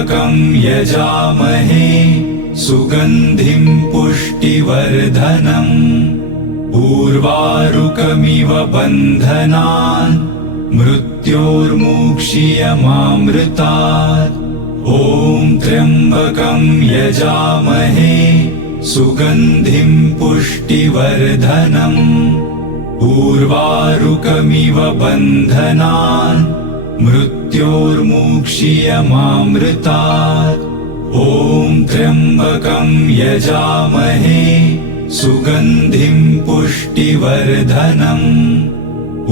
त्र्यम्बकं यजामहे सुगन्धिं पुष्टिवर्धनम् उर्वारुकमिव बन्धनान् मृत्योर्मुक्षीयमामृतात्। ॐ त्र्यम्बकं यजामहे सुगन्धिं पुष्टिवर्धनम् उर्वारुकमिव बन्धनान् मृत्योर्मुक्षीयमामृतात्। ॐ त्र्यम्बकं यजामहे सुगन्धिं पुष्टिवर्धनम्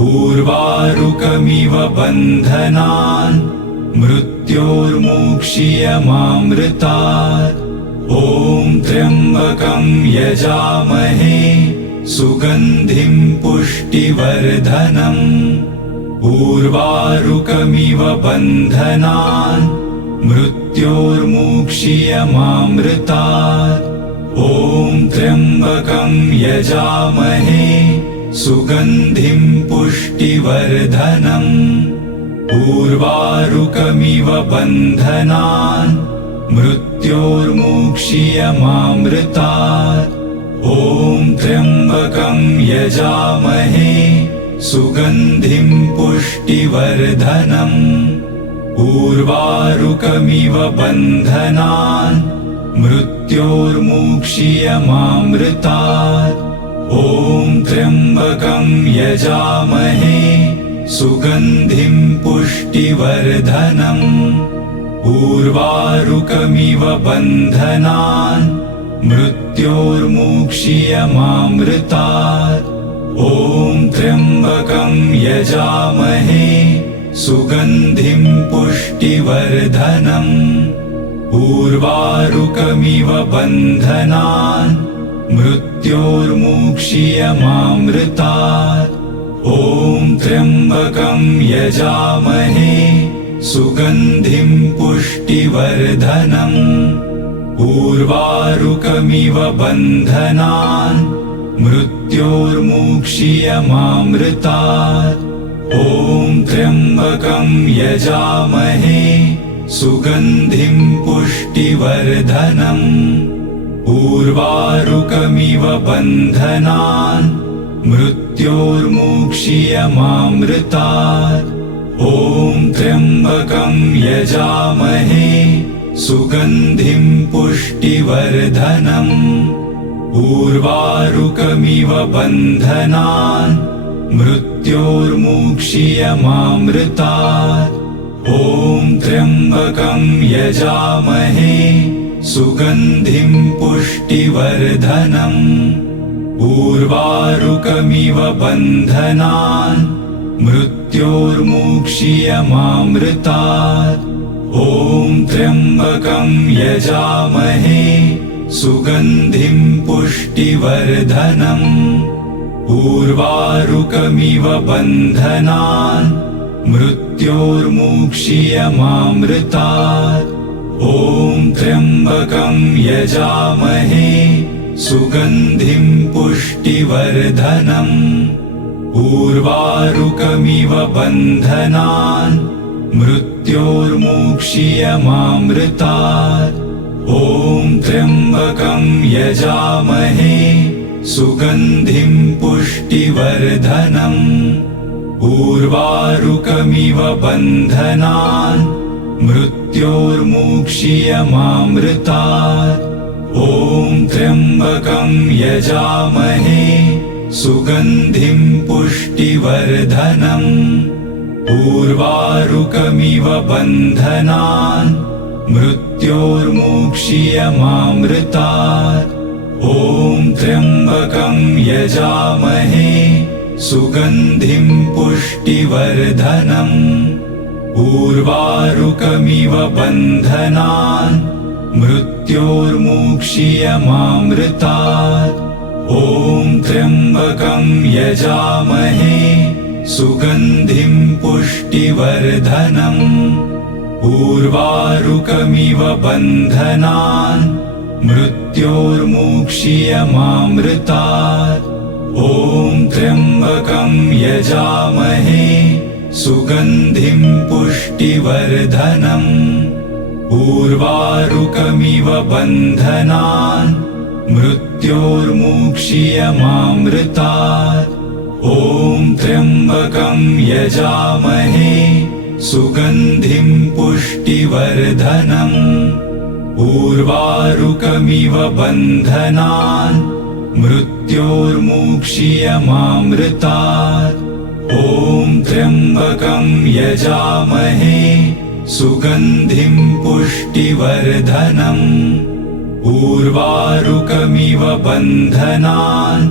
उर्वारुकमिव बन्धनान् मृत्योर्मुक्षीयमामृतात्। ॐ त्र्यम्बकं यजामहे सुगन्धिं पुष्टिवर्धनम् उर्वारुकमिव बन्धनान् मृत्योर्मुक्षीयमामृतात्। ॐ त्र्यम्बकं यजामहे सुगन्धिं पुष्टिवर्धनम् उर्वारुकमिव बन्धनान् मृत्योर्मुक्षीयमामृतात्। ॐ त्र्यम्बकं यजामहे सुगन्धिं पुष्टिवर्धनम् उर्वारुकमिव बन्धनान् मृत्योर्मुक्षीयमामृतात्। ॐ त्र्यम्बकं यजामहे सुगन्धिं पुष्टिवर्धनम् उर्वारुकमिव बन्धनान् मृत्योर्मुक्षीयमामृतात्। ॐ त्र्यम्बकं यजामहे सुगन्धिं पुष्टिवर्धनम् उर्वारुकमिव बन्धनान् मृत्योर्मुक्षीयमामृतात्। ॐ त्र्यम्बकं यजामहे सुगन्धिं पुष्टिवर्धनम् उर्वारुकमिव बन्धनान् मृत्योर्मुक्षीयमामृतात्। ॐ त्र्यम्बकं यजामहे सुगन्धिं पुष्टिवर्धनम् उर्वारुकमिव बन्धनान् मृत्योर्मुक्षीयमामृतात्। ॐ त्र्यम्बकं यजामहे सुगन्धिं पुष्टिवर्धनम् उर्वारुकमिव बन्धनान् मृत्योर्मुक्षीयमामृतात्। ॐ त्र्यम्बकं यजामहे सुगन्धिं पुष्टिवर्धनम् उर्वारुकमिव बन्धनान् मृत्योर्मुक्षीयमामृतात्। ॐ त्र्यम्बकं यजामहे सुगन्धिं पुष्टिवर्धनम् उर्वारुकमिव बन्धनान् मृत्योर्मुक्षीयमामृतात्। ॐ त्र्यम्बकं यजामहे सुगन्धिं पुष्टिवर्धनम् उर्वारुकमिव बन्धनान् मृत्योर्मुक्षीयमामृतात्। ॐ त्र्यम्बकं यजामहे सुगन्धिं पुष्टिवर्धनम् उर्वारुकमिव बन्धनान् मृत्योर्मुक्षीयमामृतात्। ॐ त्र्यम्बकं यजामहे सुगन्धिं पुष्टिवर्धनम् उर्वारुकमिव बन्धनान् मृत्योर्मुक्षीयमामृतात्। ॐ त्र्यम्बकं यजामहे सुगन्धिं पुष्टिवर्धनम् उर्वारुकमिव बन्धनान् मृत्योर्मुक्षीयमामृतात्। ॐ त्र्यम्बकं यजामहे सुगन्धिं पुष्टिवर्धनम् उर्वारुकमिव बन्धनान् मृत्योर्मुक्षीयमामृतात्। ॐ त्र्यम्बकं यजामहे सुगन्धिं पुष्टिवर्धनम् उर्वारुकमिव बन्धनान् मृत्योर्मुक्षीयमामृतात्। ॐ त्र्यम्बकं यजामहे सुगन्धिं पुष्टिवर्धनम्। उर्वारुकमिव बन्धनान् मृत्योर्मुक्षीयमामृतात्। ॐ त्र्यम्बकं यजामहे सुगन्धिं पुष्टिवर्धनम्। उर्वारुकमिव बन्धनान्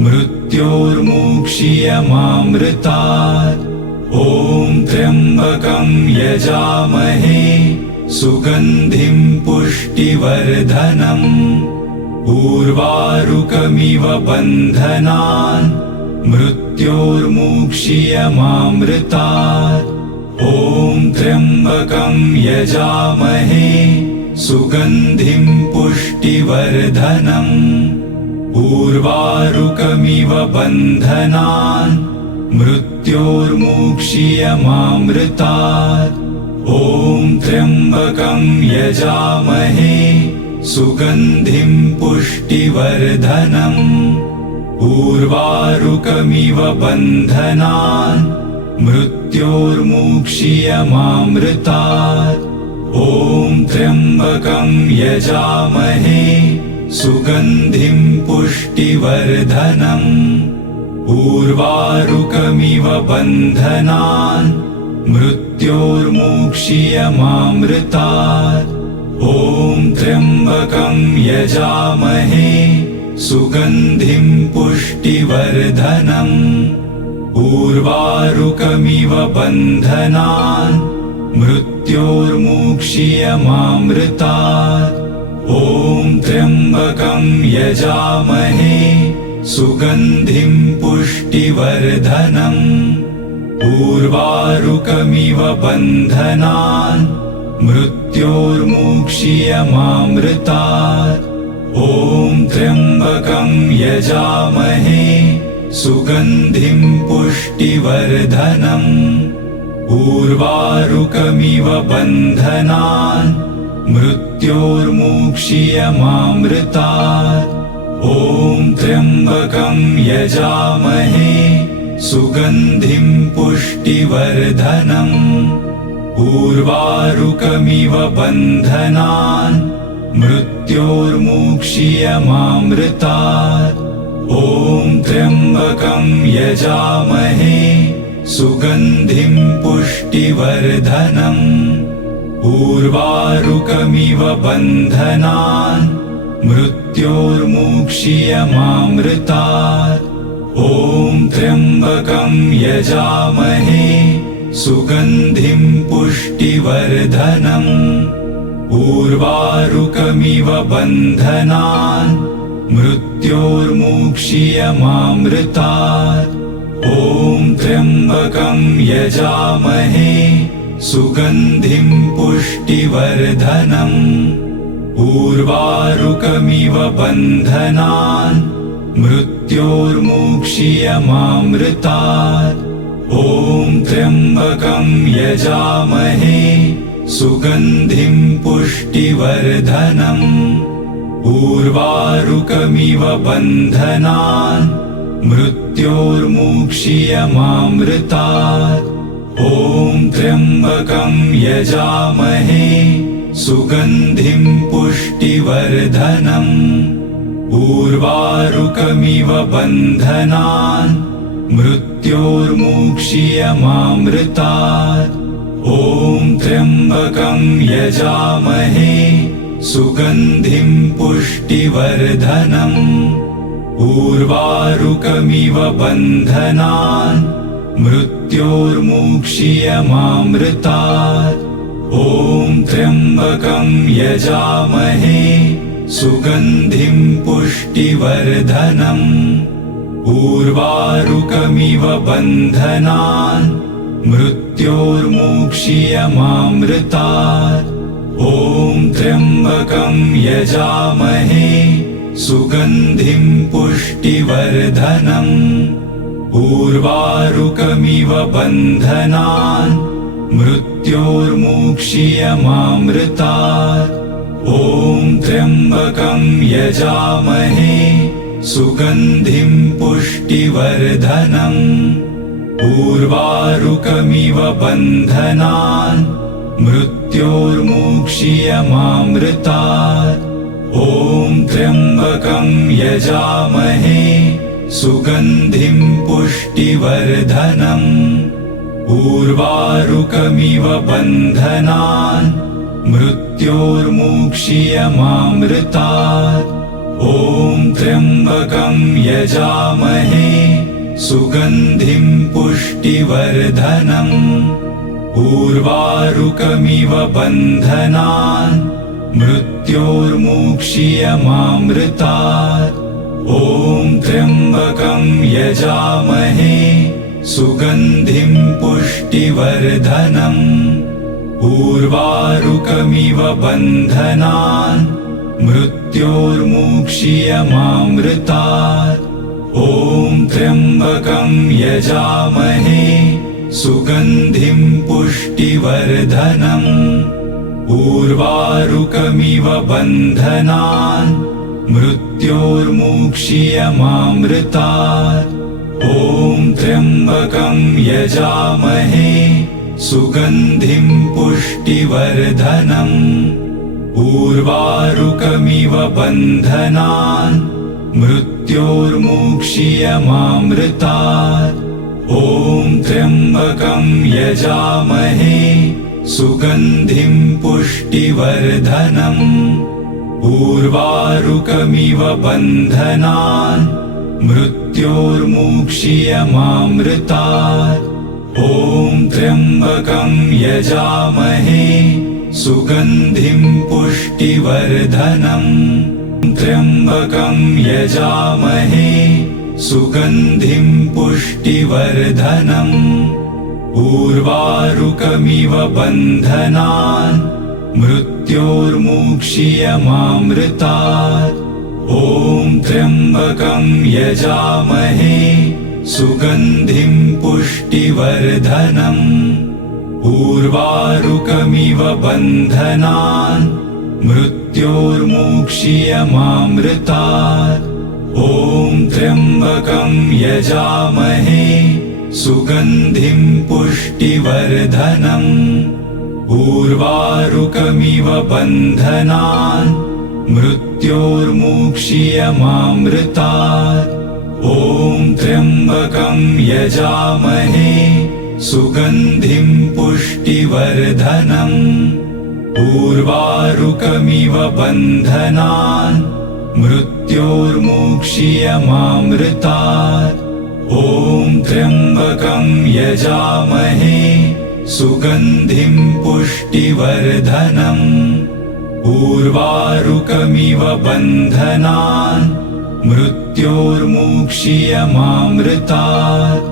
मृत्योर्मुक्षीयमामृतात्। ॐ त्र्यम्बकं यजामहे सुगन्धिं पुष्टिवर्धनम्। उर्वारुकमिव बन्धनान् मृत्योर्मुक्षीयमामृतात्। ॐ त्र्यम्बकं यजामहे सुगन्धिं पुष्टिवर्धनम्। उर्वारुकमिव बन्धनान् मृत्योर्मुक्षीयमामृतात्। ॐ त्र्यम्बकं यजामहे सुगन्धिं पुष्टिवर्धनम्। उर्वारुकमिव बन्धनान् मृत्योर्मुक्षीयमामृतात्। ॐ त्र्यम्बकं यजामहे सुगन्धिं पुष्टिवर्धनम्। उर्वारुकमिव बन्धनान् मृत्योर्मुक्षीयमामृतात्। ॐ त्र्यम्बकं यजामहे सुगन्धिं पुष्टिवर्धनम्। उर्वारुकमिव बन्धनान् मृत्योर्मुक्षीयमामृतात्। ॐ त्र्यम्बकं यजामहे सुगन्धिं पुष्टिवर्धनम्। उर्वारुकमिव बन्धनान् मृत्योर्मुक्षीयमामृतात्। ॐ त्र्यम्बकं यजामहे सुगन्धिं पुष्टिवर्धनम्। उर्वारुकमिव बन्धनान् मृत्योर्मुक्षीयमामृतात्। ॐ त्र्यम्बकं यजामहे सुगन्धिं पुष्टिवर्धनम्। उर्वारुकमिव बन्धनान् मृत्योर्मुक्षीयमामृतात्। ॐ त्र्यम्बकं यजामहे सुगन्धिं पुष्टिवर्धनम्। उर्वारुकमिव बन्धनान् मृत्योर्मुक्षीयमामृतात्। ॐ त्र्यम्बकं यजामहे सुगन्धिं पुष्टिवर्धनम्। उर्वारुकमिव बन्धनान् मृत्योर्मुक्षीयमामृतात्। ॐ त्र्यम्बकं यजामहे सुगन्धिं पुष्टिवर्धनम्। उर्वारुकमिव बन्धनान् मृत्योर्मुक्षीयमामृतात्। ॐ त्र्यम्बकं यजामहे सुगन्धिं पुष्टिवर्धनम्। उर्वारुकमिव बन्धनान् मृत्योर्मुक्षीयमामृतात्। ॐ त्र्यम्बकं यजामहे सुगन्धिं पुष्टिवर्धनम्। उर्वारुकमिव बन्धनान् मृत्योर्मुक्षीयमामृतात्। ॐ त्र्यम्बकं यजामहे सुगन्धिं पुष्टिवर्धनम्। उर्वारुकमिव बन्धनान् मृत्योर्मुक्षीयमामृतात्। ॐ त्र्यम्बकं यजामहे सुगन्धिं पुष्टिवर्धनम्। उर्वारुकमिव बन्धनान् मृत्योर्मुक्षीयमामृतात्। ॐ त्र्यम्बकं यजामहे सुगन्धिं पुष्टिवर्धनम्। उर्वारुकमिव बन्धनान् मृत्योर्मुक्षीयमामृतात्। ॐ त्र्यम्बकं यजामहे सुगन्धिं पुष्टिवर्धनम्। उर्वारुकमिव बन्धनान् मृत्योर्मुक्षीयमामृतात्। ॐ त्र्यम्बकं यजामहे सुगन्धिं पुष्टिवर्धनम्। उर्वारुकमिव बन्धनान् मृत्योर्मुक्षीयमामृतात्। ॐ त्र्यम्बकं यजामहे सुगन्धिं पुष्टिवर्धनम्। उर्वारुकमिव बन्धनान् मृत्योर्मुक्षीयमामृतात्। ॐ त्र्यम्बकं यजामहे सुगन्धिं पुष्टिवर्धनम्। उर्वारुकमिव बन्धनान् मृत्योर्मुक्षीयमामृतात्। ॐ त्र्यम्बकं यजामहे सुगन्धिं पुष्टिवर्धनम्। उर्वारुकमिव बन्धनान् मृत्योर्मुक्षीयमामृतात्। ॐ त्र्यम्बकं यजामहे सुगन्धिं पुष्टिवर्धनम्। उर्वारुकमिव बन्धनान् मृत्योर्मुक्षीयमामृतात्। ॐ त्र्यम्बकं यजामहे सुगन्धिं पुष्टिवर्धनम्। उर्वारुकमिव बन्धनान् मृत्योर्मुक्षीयमामृतात्। ॐ त्र्यम्बकं यजामहे सुगन्धिं पुष्टिवर्धनम्। त्र्यम्बकं यजामहे सुगन्धिं पुष्टिवर्धनम्। उर्वारुकमिव बन्धनान् मृत्योर्मुक्षीयमामृतात्। ॐ त्र्यम्बकं यजामहे सुगन्धिं पुष्टिवर्धनम्। उर्वारुकमिव बन्धनान् मृत्योर्मुक्षीयमामृतात्। ॐ त्र्यम्बकं यजामहे सुगन्धिं पुष्टिवर्धनम्। उर्वारुकमिव बन्धनान् मृत्योर्मुक्षीयमामृतात्। ॐ त्र्यम्बकं यजामहे सुगन्धिं पुष्टिवर्धनम्। उर्वारुकमिव बन्धनान् मृत्योर्मुक्षीयमामृतात्। ॐ त्र्यम्बकं यजामहे सुगन्धिं पुष्टिवर्धनम्। उर्वारुकमिव बन्धनान् मृत्योर्मुक्षीयमामृतात्।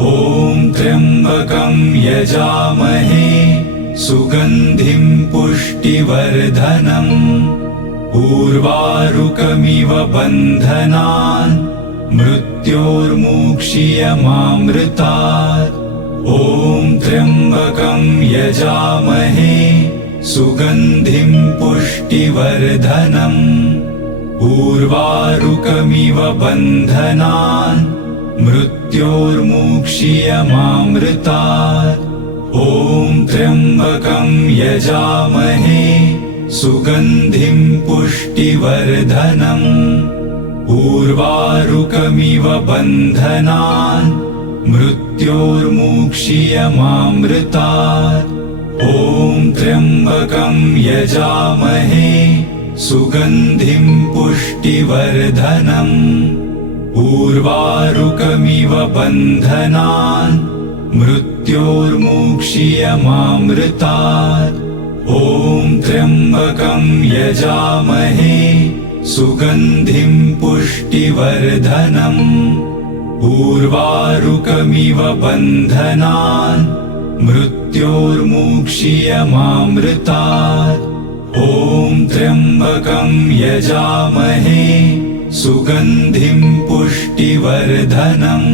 ॐ त्र्यम्बकं यजामहे सुगन्धिं पुष्टिवर्धनम्। उर्वारुकमिव बन्धनान् मृत्योर्मुक्षीयमामृतात्। ॐ त्र्यम्बकं यजामहे सुगन्धिं पुष्टिवर्धनम्। उर्वारुकमिव बन्धनान् मृत्योर्मुक्षीयमामृतात्। ॐ त्र्यम्बकं यजामहे सुगन्धिं पुष्टिवर्धनम्। उर्वारुकमिव बन्धनान् मृत्योर्मुक्षीयमामृतात्। ॐ त्र्यम्बकं यजामहे सुगन्धिं पुष्टिवर्धनम्। उर्वारुकमिव बन्धनान् मृत्योर्मुक्षीयमामृतात्। ॐ त्र्यम्बकं यजामहे सुगन्धिं पुष्टिवर्धनम्। उर्वारुकमिव बन्धनान् मृत्योर्मुक्षीयमामृतात्। ॐ त्र्यम्बकं यजामहे सुगन्धिं पुष्टिवर्धनम्।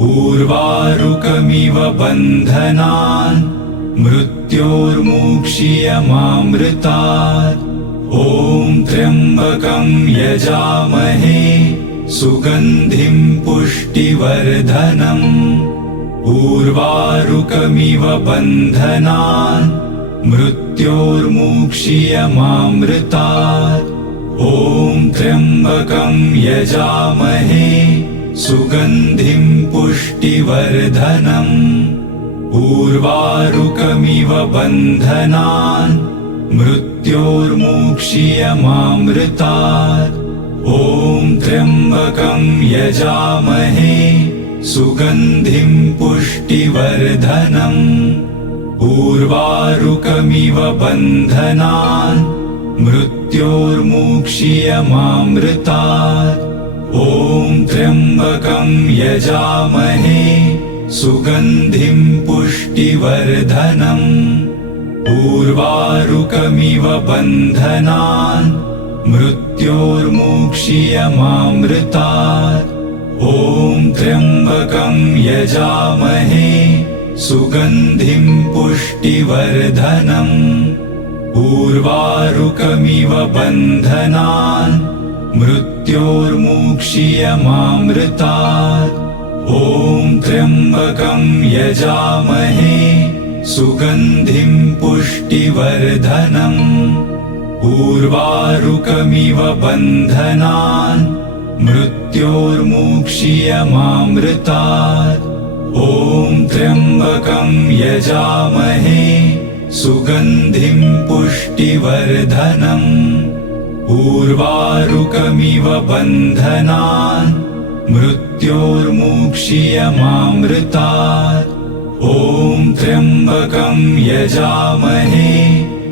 उर्वारुकमिव बन्धनान् मृत्योर्मुक्षीयमामृतात्। ॐ त्र्यम्बकं यजामहे सुगन्धिं पुष्टिवर्धनम्। उर्वारुकमिव बन्धनान् मृत्योर्मुक्षीयमामृतात्। ॐ त्र्यम्बकं यजामहे सुगन्धिं पुष्टिवर्धनम्। उर्वारुकमिव बन्धनान् मृत्योर्मुक्षीयमामृतात्। ॐ त्र्यम्बकं यजामहे सुगन्धिं पुष्टिवर्धनम्। उर्वारुकमिव बन्धनान् मृत्योर्मुक्षीयमामृतात्। ॐ त्र्यम्बकं यजामहे सुगन्धिं पुष्टिवर्धनम्। उर्वारुकमिव बन्धनान् मृत्योर्मुक्षीयमामृतात्। ॐ त्र्यम्बकं यजामहे सुगन्धिं पुष्टिवर्धनम्। उर्वारुकमिव बन्धनान् मृत्योर्मुक्षीयमामृतात्। ॐ त्र्यम्बकं यजामहे सुगन्धिं पुष्टिवर्धनम्। उर्वारुकमिव बन्धनान् मृत्योर्मुक्षीयमामृतात्। ॐ त्र्यम्बकं यजामहे सुगन्धिं पुष्टिवर्धनम्। उर्वारुकमिव बन्धनान् मृत्योर्मुक्षीयमामृतात्। ॐ त्र्यम्बकं यजामहे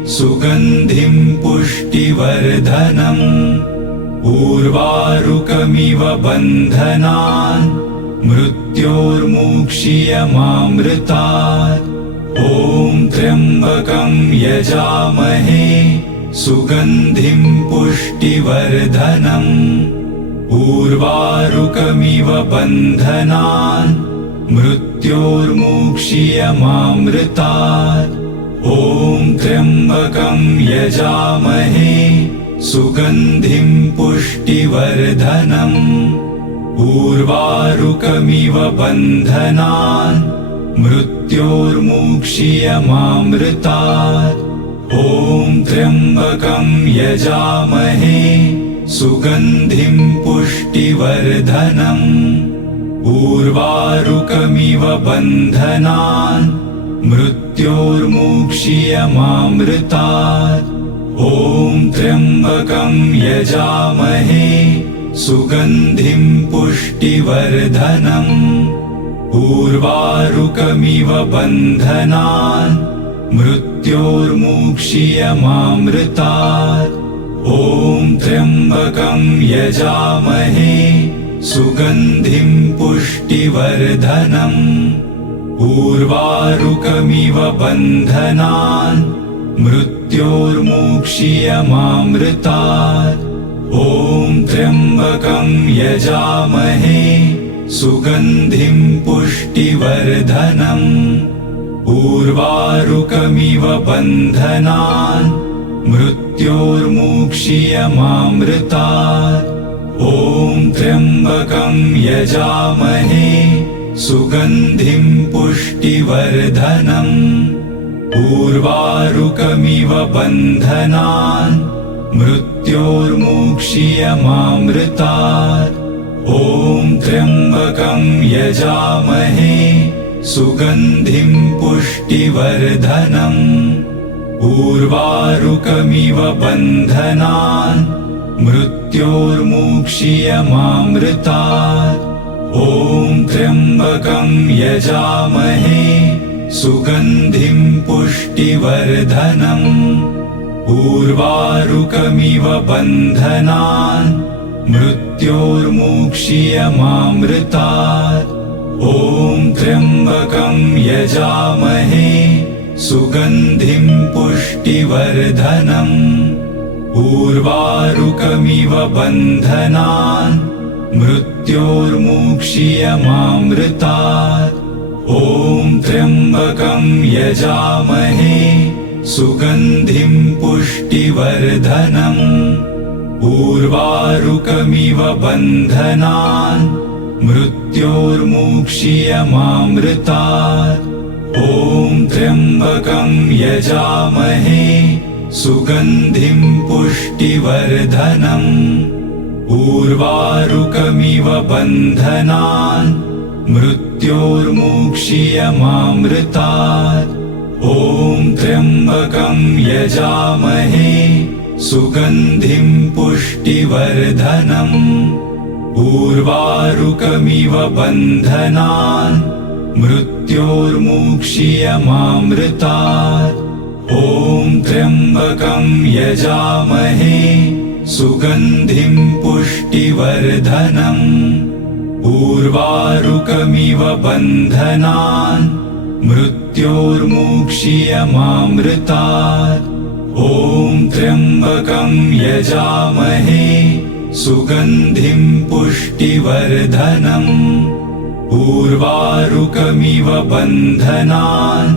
सुगन्धिं पुष्टिवर्धनम्। उर्वारुकमिव बन्धनान् मृत्योर्मुक्षीयमामृतात्। ॐ त्र्यम्बकं यजामहे सुगन्धिं पुष्टिवर्धनम्। उर्वारुकमिव बन्धनान् मृत्योर्मुक्षीयमामृतात्। ॐ त्र्यम्बकं यजामहे सुगन्धिं पुष्टिवर्धनम्। उर्वारुकमिव बन्धनान् मृत्योर्मुक्षीयमामृतात्। ॐ त्र्यम्बकं यजामहे सुगन्धिं पुष्टिवर्धनम्। उर्वारुकमिव बन्धनान् मृत्योर्मुक्षीयमामृतात्। ॐ त्र्यम्बकं यजामहे सुगन्धिं पुष्टिवर्धनम्। उर्वारुकमिव बन्धनान् मृत्योर्मुक्षीयमामृतात्। ॐ त्र्यम्बकं यजामहे सुगन्धिं पुष्टिवर्धनम्। उर्वारुकमिव बन्धनान् मृत्योर्मुक्षीयमामृतात्। ॐ त्र्यम्बकं यजामहे सुगन्धिं पुष्टिवर्धनम्। उर्वारुकमिव बन्धनान् मृत्योर्मुक्षीयमामृतात्। ॐ त्र्यम्बकं यजामहे सुगन्धिं पुष्टिवर्धनम्। उर्वारुकमिव बन्धनान् मृत्योर्मुक्षीयमामृतात्। ॐ त्र्यम्बकं यजामहे सुगन्धिं पुष्टिवर्धनम्। उर्वारुकमिव बन्धनान् मृत्योर्मुक्षीयमामृतात्। ॐ त्र्यम्बकं यजामहे सुगन्धिं पुष्टिवर्धनम्। उर्वारुकमिव बन्धनान् मृत्योर्मुक्षीयमामृतात्। ॐ त्र्यम्बकं यजामहे सुगन्धिं पुष्टिवर्धनम्। उर्वारुकमिव बन्धनान् मृत्योर्मुक्षीयमामृतात्। ॐ त्र्यम्बकं यजामहे सुगन्धिं पुष्टिवर्धनम् उर्वारुकमिव बन्धनान् मृत्योर्मुक्षीयमामृतात् ॐ त्र्यम्बकं यजामहे सुगन्धिं पुष्टिवर्धनम् उर्वारुकमिव बन्धनान् मृत्योर्मुक्षीयमामृतात् ॐ त्र्यम्बकं यजामहे सुगन्धिं पुष्टिवर्धनम् उर्वारुकमिव बन्धनान् मृत्योर्मुक्षीयमामृतात् ॐ त्र्यम्बकं यजामहे सुगन्धिं पुष्टिवर्धनम् उर्वारुकमिव बन्धनान् मृत्योर्मुक्षीयमामृतात् ॐ त्र्यम्बकं यजामहे सुगन्धिं पुष्टिवर्धनम् उर्वारुकमिव बन्धनान्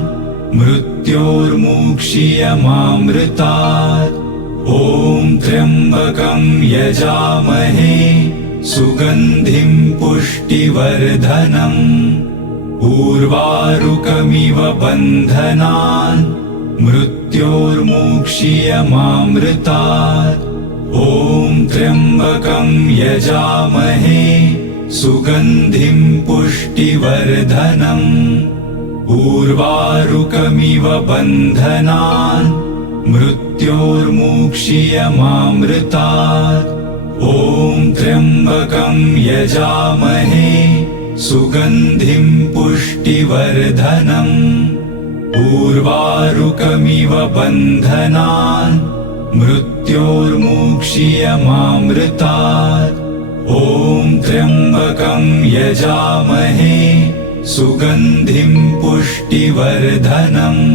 मृत्योर्मुक्षीयमामृतात् ॐ त्र्यम्बकं यजामहे सुगन्धिं पुष्टिवर्धनम् उर्वारुकमिव बन्धनान् मृत्योर्मुक्षीयमामृतात् ॐ त्र्यम्बकं यजामहे सुगन्धिं पुष्टिवर्धनम् उर्वारुकमिव बन्धनान् मृत्योर्मुक्षीयमामृतात् ॐ त्र्यम्बकं यजामहे सुगन्धिं पुष्टिवर्धनम् उर्वारुकमिव बन्धनान् मृत्योर्मुक्षीयमामृतात् ॐ त्र्यम्बकं यजामहे सुगन्धिं पुष्टिवर्धनम्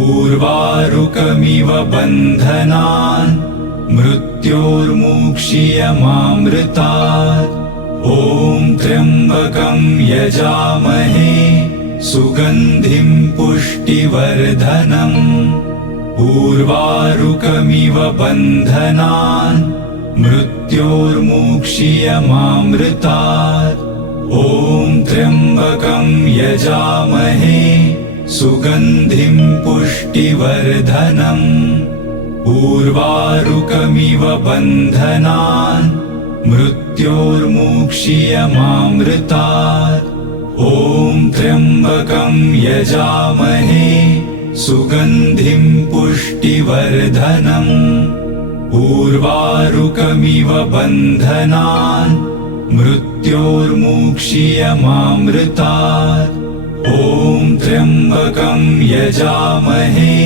उर्वारुकमिव बन्धनान् मृत्योर्मुक्षीयमामृतात् ॐ त्र्यम्बकं यजामहे सुगन्धिं पुष्टिवर्धनम् उर्वारुकमिव बन्धनान् मृत्योर्मुक्षीयमामृतात् ॐ त्र्यम्बकं यजामहे सुगन्धिं पुष्टिवर्धनम् उर्वारुकमिव बन्धनान् मृत्योर्मुक्षीयमामृतात् ॐ त्र्यम्बकं यजामहे सुगन्धिं पुष्टिवर्धनम् उर्वारुकमिव बन्धनान् मृत्योर्मुक्षीयमामृतात् ॐ त्र्यम्बकं यजामहे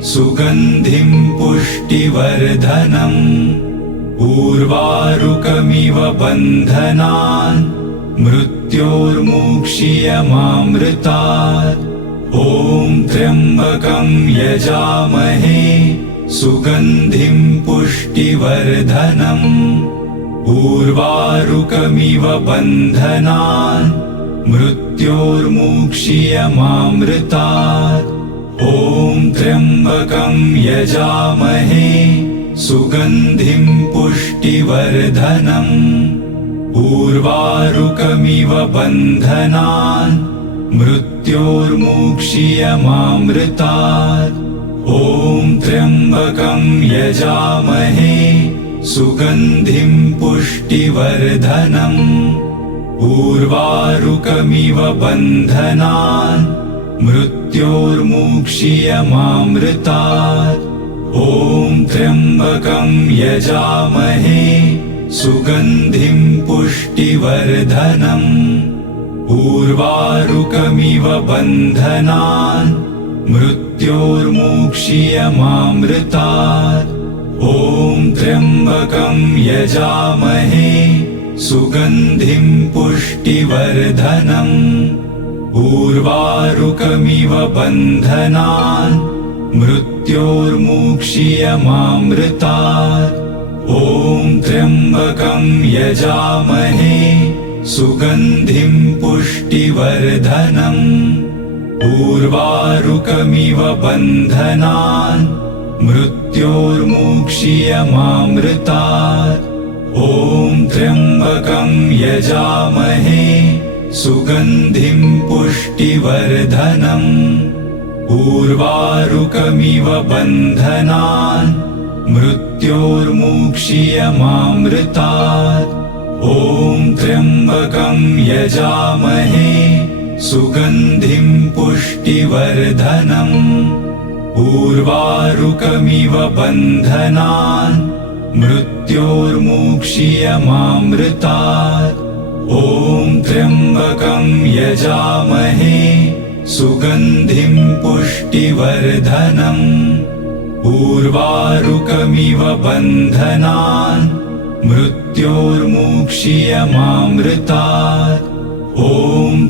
सुगन्धिं पुष्टिवर्धनम् उर्वारुकमिव बन्धनान् मृत्योर्मुक्षीयमामृतात् ॐ त्र्यम्बकं यजामहे सुगन्धिं पुष्टिवर्धनम् उर्वारुकमिव बन्धनान् मृत्योर्मुक्षीयमामृतात् ॐ त्र्यम्बकं यजामहे सुगन्धिं पुष्टिवर्धनम् उर्वारुकमिव बन्धनान् मृत्योर्मुक्षीयमामृतात् ॐ त्र्यम्बकं यजामहे सुगन्धिं पुष्टिवर्धनम् उर्वारुकमिव बन्धनान् मृत्योर्मुक्षीयमामृतात् ॐ त्र्यम्बकं यजामहे सुगन्धिं पुष्टिवर्धनम् उर्वारुकमिव बन्धनान् मृत्योर्मुक्षीयमामृतात् ॐ त्र्यम्बकं यजामहे सुगन्धिं पुष्टिवर्धनम् उर्वारुकमिव बन्धनान् मृत्योर्मुक्षीयमामृतात् ॐ त्र्यम्बकं यजामहे सुगन्धिं पुष्टिवर्धनम् उर्वारुकमिव बन्धनान् मृत्योर्मुक्षीयमामृतात् ॐ त्र्यम्बकं यजामहे सुगन्धिं पुष्टिवर्धनम् उर्वारुकमिव बन्धनान् मृत्योर्मुक्षीयमामृतात् ॐ त्र्यम्बकं यजामहे सुगन्धिं पुष्टिवर्धनम् उर्वारुकमिव बन्धनान् मृत्योर्मुक्षीयमामृतात् ॐ त्र्यम्बकं यजामहे सुगन्धिं पुष्टिवर्धनम् उर्वारुकमिव बन्धनान् मृत्योर्मुक्षीयमामृतात् ॐ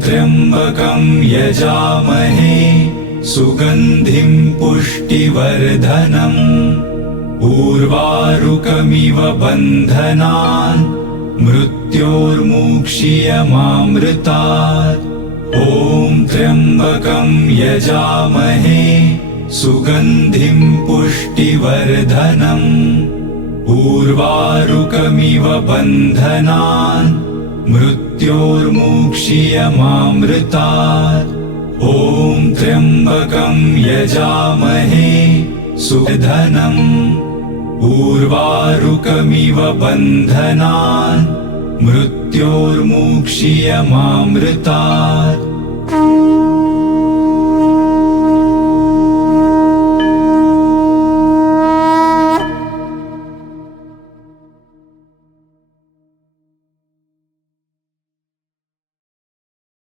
त्र्यम्बकं यजामहे सुगन्धिं पुष्टिवर्धनम् उर्वारुकमिव बन्धनान् मृत्योर्मुक्षीयमामृतात् ॐ त्र्यम्बकं यजामहे सुगन्धिं पुष्टिवर्धनम् उर्वारुकमिव बन्धनान् मृत्योर्मुक्षीयमामृतात् ॐ त्र्यम्बकं यजामहे सुगन्धिं उर्वारुकमिव बन्धनान् मृत्योर्मुक्षीयमामृतात्